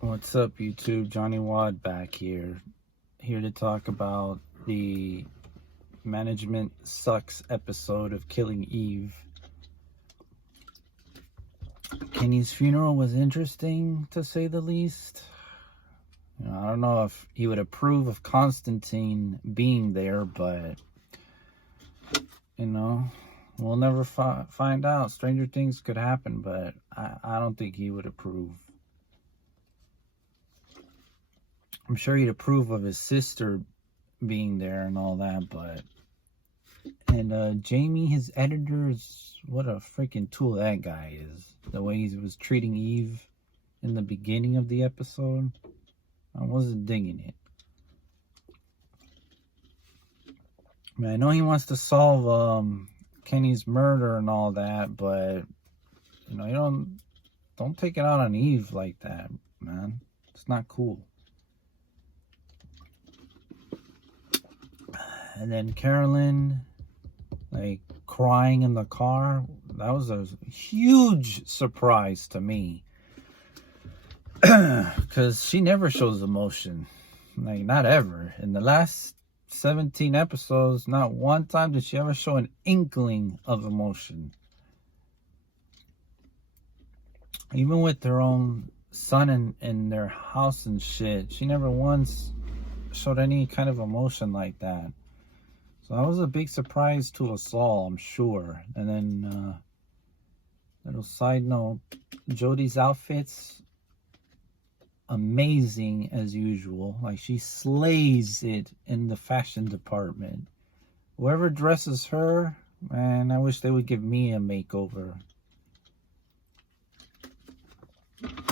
What's up, YouTube? Johnny Wad back here. Here to talk about the Management Sucks episode of Killing Eve. Kenny's funeral was interesting, to say the least. I don't know if he would approve of Constantine being there, but, we'll never find out. Stranger things could happen, but I don't think he would approve. I'm sure he'd approve of his sister being there and all that, but... And Jamie, his editor, what a freaking tool that guy is. The way he was treating Eve in the beginning of the episode, I wasn't digging it. I mean, I know he wants to solve Kenny's murder and all that, but you don't take it out on Eve like that, man. It's not cool. And then Carolyn, crying in the car, that was a huge surprise to me. Because she never shows emotion. Not ever. In the last 17 episodes, not one time did she ever show an inkling of emotion. Even with their own son in their house and shit, she never once showed any kind of emotion like that. So that was a big surprise to us all, I'm sure. And then, little side note, Jodie's outfits, amazing as usual. She slays it in the fashion department. Whoever dresses her, man, I wish they would give me a makeover.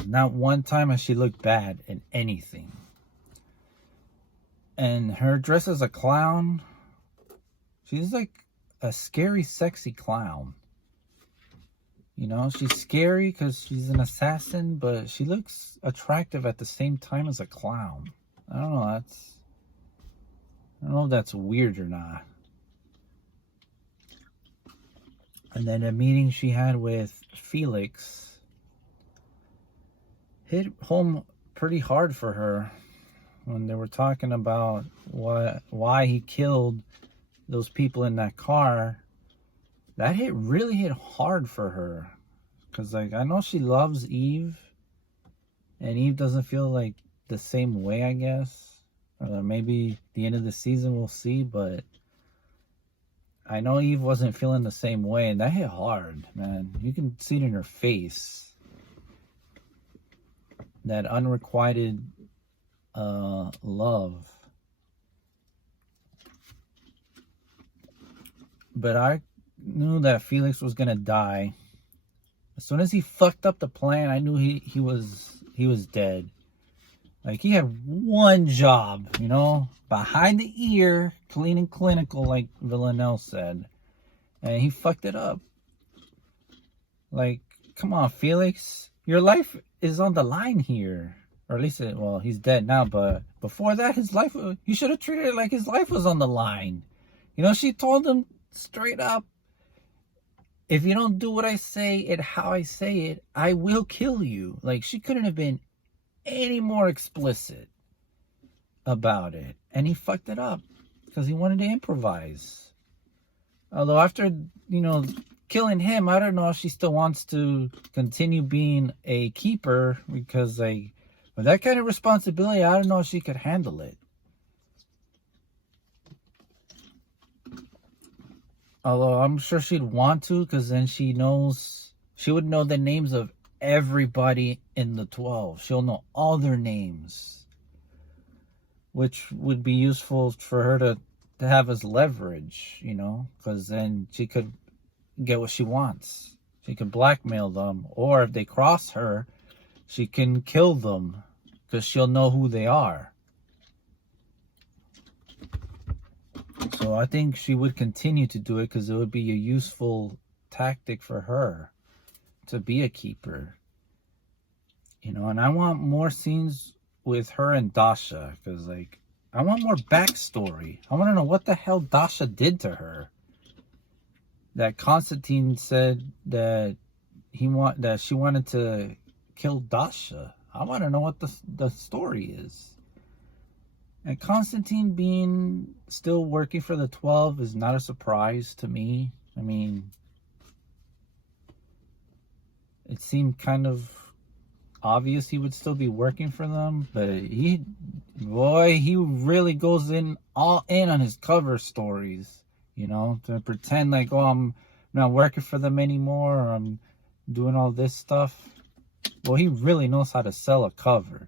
Not one time has she looked bad in anything. And her dress as a clown... she's like a scary, sexy clown. She's scary because she's an assassin, but she looks attractive at the same time as a clown. I don't know if that's weird or not. And then a meeting she had with Felix hit home pretty hard for her when they were talking about why he killed those people in that car. That really hit hard for her, because I know she loves Eve, and Eve doesn't feel the same way, I guess. Or maybe the end of the season we'll see, but I know Eve wasn't feeling the same way, and that hit hard, man. You can see it in her face, that unrequited love. But I knew that Felix was gonna die. As soon as he fucked up the plan, I knew he was dead. He had one job, behind the ear, clean and clinical, like Villanelle said, and he fucked it up. Come on, Felix, your life is on the line here, or at least, he's dead now. But before that, you should have treated it like his life was on the line. She told him straight up, if you don't do what I say it how I say it, I will kill you. She couldn't have been any more explicit about it. And he fucked it up because he wanted to improvise. Although after, killing him, I don't know if she still wants to continue being a keeper, because with that kind of responsibility, I don't know if she could handle it. Although I'm sure she'd want to, because then she would know the names of everybody in the 12. She'll know all their names, which would be useful for her to have as leverage, because then she could get what she wants. She could blackmail them, or if they cross her, she can kill them, because she'll know who they are. So I think she would continue to do it, because it would be a useful tactic for her to be a keeper. And I want more scenes with her and Dasha, because I want more backstory. I want to know what the hell Dasha did to her. That Constantine said that she wanted to kill Dasha. I want to know what the story is. And Constantine being still working for the 12 is not a surprise to me. I mean, it seemed kind of obvious he would still be working for them, but he really goes in all in on his cover stories, you know, to pretend like, oh, I'm not working for them anymore, or I'm doing all this stuff. Well, he really knows how to sell a cover.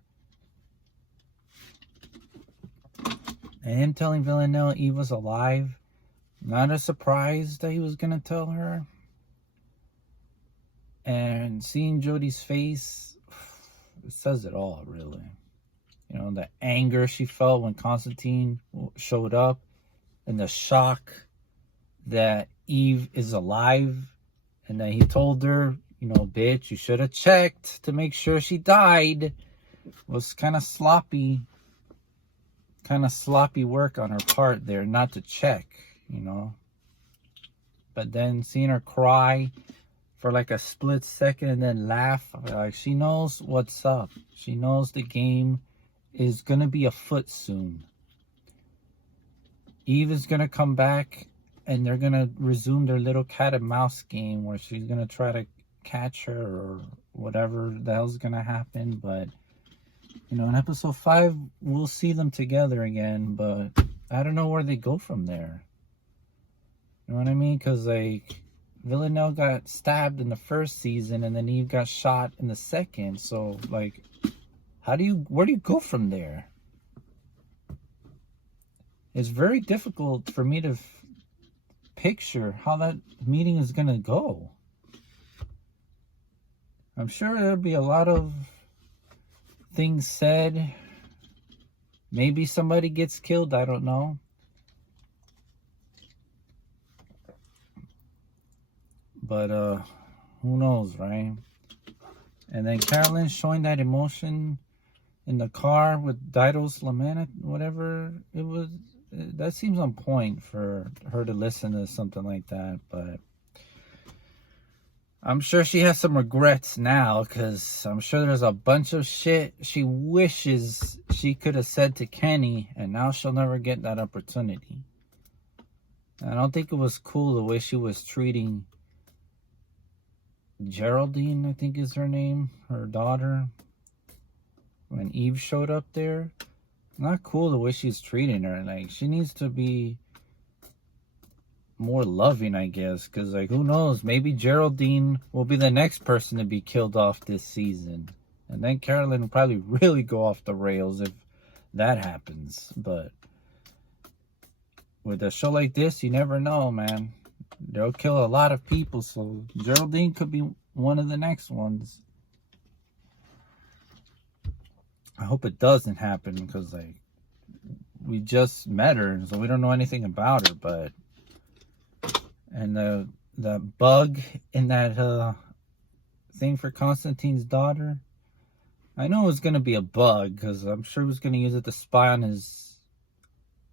And him telling Villanelle Eve was alive, not a surprise that he was gonna tell her. And seeing Jodie's face, it says it all, really. You know, the anger she felt when Constantine showed up, and the shock that Eve is alive, and that he told her, you know, bitch, you should have checked to make sure she died, was kind of sloppy work on her part there, not to check, you know. But then seeing her cry for like a split second and then laugh, like she knows what's up. She knows the game is gonna be afoot soon. Eve is gonna come back and they're gonna resume their little cat and mouse game where she's gonna try to catch her or whatever the hell's gonna happen. But you know, in episode 5 we'll see them together again, but I don't know where they go from there. You know what I mean? Because like Villanelle got stabbed in the first season and then Eve got shot in the second, so like where do you go from there? It's very difficult for me to picture how that meeting is gonna go. I'm sure there'll be a lot of things said. Maybe somebody gets killed, I don't know. But who knows, right? And then Carolyn showing that emotion in the car with Dido's lament, whatever it was, that seems on point for her to listen to something like that. But I'm sure she has some regrets now, because I'm sure there's a bunch of shit she wishes she could have said to Kenny, and now she'll never get that opportunity. I don't think it was cool the way she was treating Geraldine, I think is her name, her daughter, when Eve showed up there. Not cool the way she's treating her. Like, she needs to be more loving, I guess, because like, who knows, maybe Geraldine will be the next person to be killed off this season, and then Carolyn will probably really go off the rails if that happens. But with a show like this, you never know, man. They'll kill a lot of people, so Geraldine could be one of the next ones. I hope it doesn't happen, because like, we just met her, so we don't know anything about her. But and the bug in that thing for Constantine's daughter, I know it was gonna be a bug, because I'm sure he was gonna use it to spy on his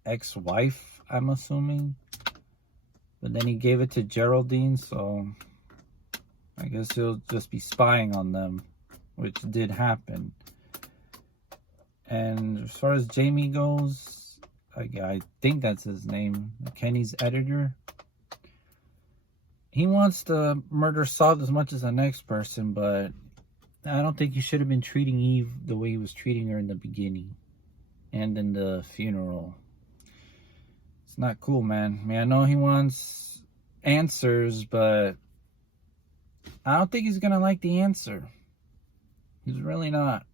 ex-wife, I'm assuming. But then he gave it to Geraldine, so I guess he'll just be spying on them, which did happen. And as far as Jamie goes, I think that's his name, Kenny's editor. He wants the murder solved as much as the next person, but I don't think he should have been treating Eve the way he was treating her in the beginning and in the funeral. It's not cool, man. I mean, I know he wants answers, but I don't think he's gonna like the answer. He's really not.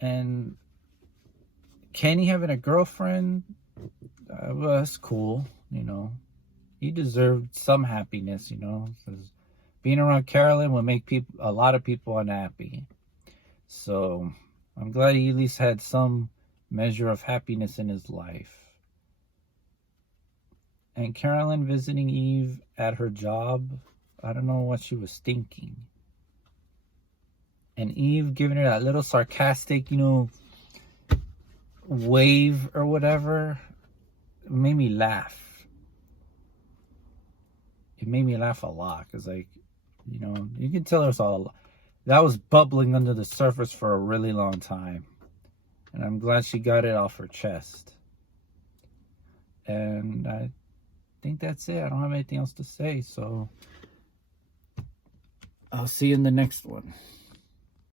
And Kenny having a girlfriend, well, that's cool, you know. He deserved some happiness, you know. Because being around Carolyn will make a lot of people unhappy. So I'm glad he at least had some measure of happiness in his life. And Carolyn visiting Eve at her job, I don't know what she was thinking. And Eve giving her that little sarcastic, you know, wave or whatever, it made me laugh. It made me laugh a lot, because like, you know, you can tell there's that was bubbling under the surface for a really long time. And I'm glad she got it off her chest. And I think that's it. I don't have anything else to say. So I'll see you in the next one.